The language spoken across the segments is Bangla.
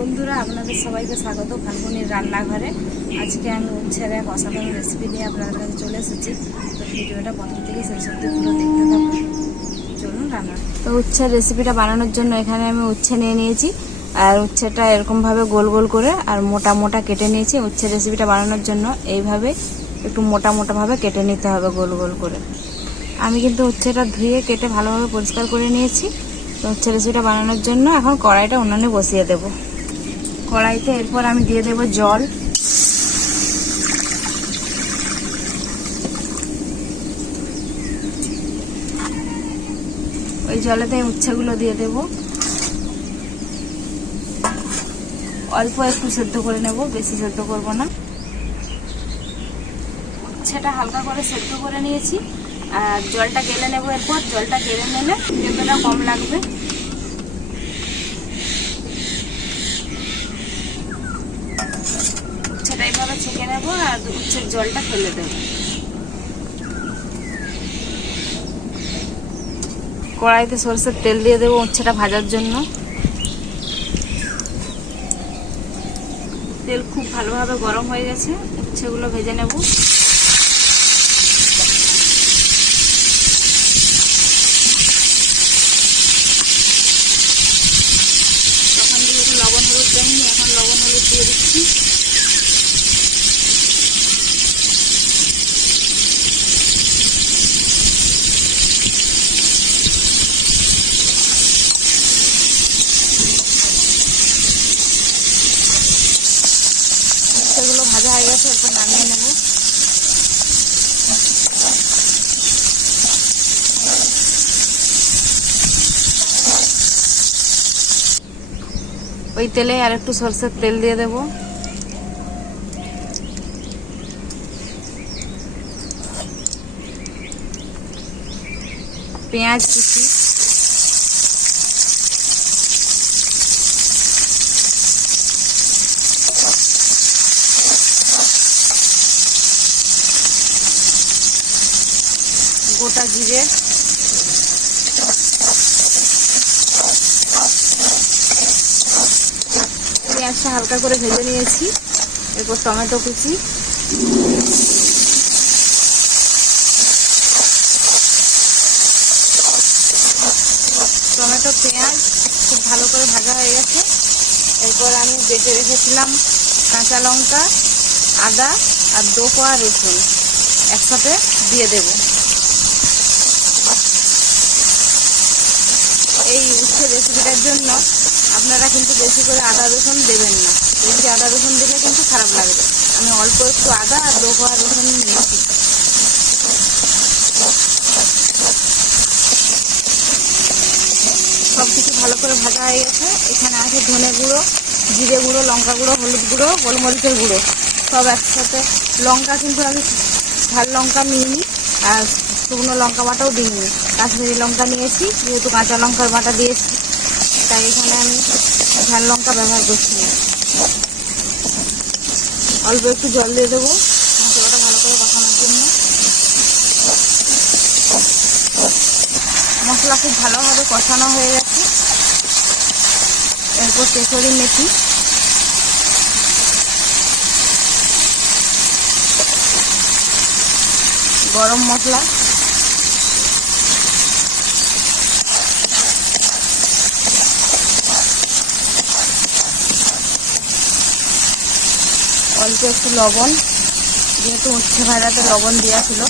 বন্ধুরা, আপনাদের সবাইকে স্বাগত ফাল্গুনির রান্নাঘরে। আজকে আমি উচ্ছের এক অসাধারণ রেসিপি নিয়ে আপনাদের কাছে চলে এসেছি। তো ভিডিওটা প্রথম থেকে শেষ অবধি পুরো দেখতে থাকুন। চলুন রান্না। তো উচ্ছের রেসিপিটা বানানোর জন্য এখানে আমি উচ্ছে নিয়ে নিয়েছি, আর উচ্ছেটা এরকমভাবে গোল গোল করে আর মোটা মোটা কেটে নিয়েছি। উচ্ছের রেসিপিটা বানানোর জন্য এইভাবে একটু মোটা মোটাভাবে কেটে নিতে হবে, গোল গোল করে। আমি কিন্তু উচ্ছেটা ধুয়ে কেটে ভালোভাবে পরিষ্কার করে নিয়েছি। তো উচ্ছে রেসিপিটা বানানোর জন্য এখন কড়াইটা উনানে বসিয়ে দেব। কড়াইতে এরপর আমি দিয়ে দেব জল। ওই জলেতে উচ্ছেগুলো দিয়ে দেব। অল্প একটু সেদ্ধ করে নেব, বেশি সেদ্ধ করব না। উচ্ছেটা হালকা করে সেদ্ধ করে নিয়েছি, আর জলটা গেলে নেব। এরপর জলটা গেলে নিলে সেদ্ধটা কম লাগবে। উচ্ছেটা এইভাবে ছেঁকে নেব আর উচ্ছের জলটা ফেলে দেব। কড়াইতে সরষের তেল দিয়ে দেবো উচ্ছেটা ভাজার জন্য। তেল খুব ভালোভাবে গরম হয়ে গেছে, উচ্ছেগুলো ভেজে নেব। তখন যেহেতু লবণ হলুদ দেয়নি, এখন লবণ হলুদ দিয়ে দিচ্ছি। উচ্ছেগুলো ভাজা হয়ে গেছে, এরপর নামিয়ে নেব। ওই তেলে আর একটু সরষের তেল দিয়ে দেব। পেঁয়াজ কুচি, গোটা জিরে, পেঁয়াজটা হালকা করে ভেজে নিয়েছি। এরপর টমেটো কুচি, টমেটো পেঁয়াজ খুব ভালো করে ভাজা হয়ে গেছে। এরপর আমি বেটে রেখেছিলাম কাঁচা লঙ্কা, আদা আর 2 কোয়া রসুন একসাথে দিয়ে দেব। এই উচ্ছে রেসিপিটার জন্য আপনারা কিন্তু বেশি করে আদা রসুন দেবেন না, বেশি আদা রসুন দিলে কিন্তু খারাপ লাগবে। আমি অল্প একটু আদা আর 2 কোয়া রসুন নিয়েছি। সব কিছু ভালো করে ভাজা হয়ে গেছে। এখানে আছে ধনে গুঁড়ো, জিরে গুঁড়ো, লঙ্কা গুঁড়ো, হলুদ গুঁড়ো, গোলমরিচের গুঁড়ো সব একসাথে। লঙ্কা কিন্তু আমি ঝাল লঙ্কা নিইনি, আর শুকনো লঙ্কা বাটাও দিইনি, কাশ্মীরি লঙ্কা নিয়েছি। যেহেতু কাঁচা লঙ্কার বাটা দিয়েছি, তাই এখানে আমি ঝাল লঙ্কা ব্যবহার করছি না। অল্প একটু জল দিয়ে দেবো মশলাটা ভালো করে কষানোর জন্য। মশলা খুব ভালোভাবে কষানো হয়ে গেছে। এরপর কেশরি মেথি, গরম মশলা, অল্প একটু লবণ, যেহেতু উচ্ছে ভাজাতে লবণ দেওয়া ছিল।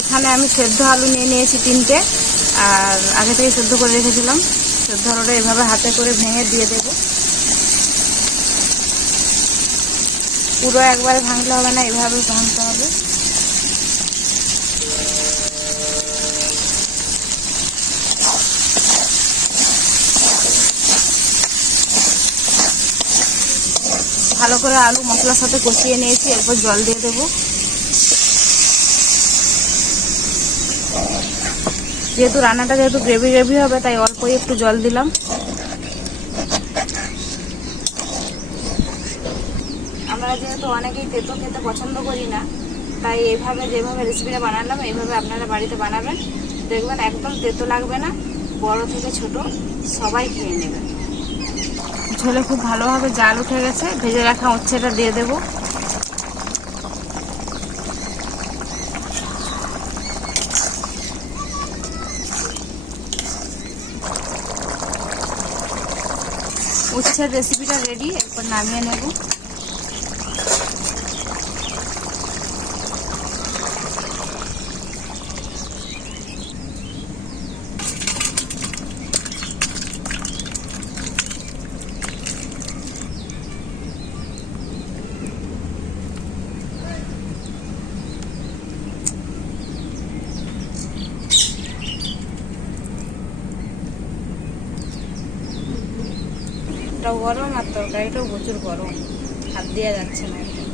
এখানে আমি সেদ্ধ আলু নিয়ে নিয়েছি 3টে, আর আগে থেকে সেদ্ধ করে রেখেছিলাম। সেদ্ধ আলুটা এভাবে হাতে করে ভেঙে দিয়ে দেব। পুরো একবারে ভাঙতে হবে না, এভাবে ভাঙতে হবে। ভালো করে আলু মশলার সাথে কষিয়ে নিয়েছি। এরপর জল দিয়ে দেব। যেহেতু রান্নাটা গ্রেভি গ্রেভি হবে, তাই অল্পই একটু জল দিলাম। আমরা যেহেতু অনেকেই তেতো খেতে পছন্দ করি না, তাই এইভাবে যেভাবে রেসিপিটা বানালাম এইভাবে আপনারা বাড়িতে বানাবেন। দেখবেন একদম তেতো লাগবে না, বড় থেকে ছোট সবাই খেয়ে নেবে। ঝোলে খুব ভালোভাবে জাল উঠে গেছে, ভেজে রাখা উচ্ছেটা দিয়ে দেবো। উচ্ছের রেসিপিটা রেডি, এরপর নামিয়ে নেব। এটাও গরম আর তরকারিটাও প্রচুর গরম, হাত দেওয়া যাচ্ছে না একদম।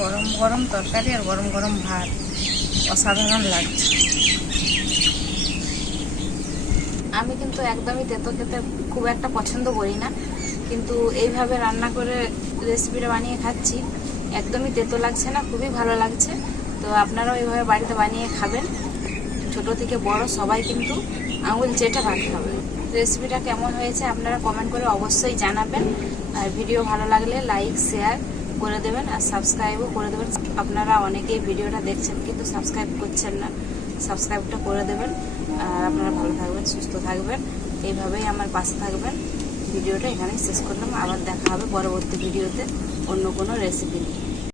গরম গরম তরকারি আর গরম গরম ভাত, অসাধারণ লাগছে। আমি কিন্তু একদমই তেতো খেতে খুব একটা পছন্দ করি না, কিন্তু এইভাবে রান্না করে রেসিপিটা বানিয়ে খাচ্ছি, একদমই তেতো লাগছে না, খুবই ভালো লাগছে। তো আপনারাও এইভাবে বাড়িতে বানিয়ে খাবেন, ছোট থেকে বড় সবাই কিন্তু আঙুল চেটে ভাত খাবে। রেসিপিটা কেমন হয়েছে আপনারা কমেন্ট করে অবশ্যই জানাবেন, আর ভিডিও ভালো লাগলে লাইক শেয়ার করে দেবেন আর সাবস্ক্রাইবও করে দেবেন। আপনারা অনেকেই ভিডিওটা দেখছেন কিন্তু সাবস্ক্রাইব করছেন না, সাবস্ক্রাইবটা করে দেবেন। আর আপনারা ভালো থাকবেন, সুস্থ থাকবেন, এইভাবেই আমার পাশে থাকবেন। ভিডিওটা এখানেই শেষ করলাম, আবার দেখা হবে পরবর্তী ভিডিওতে অন্য কোনো রেসিপি নিয়ে।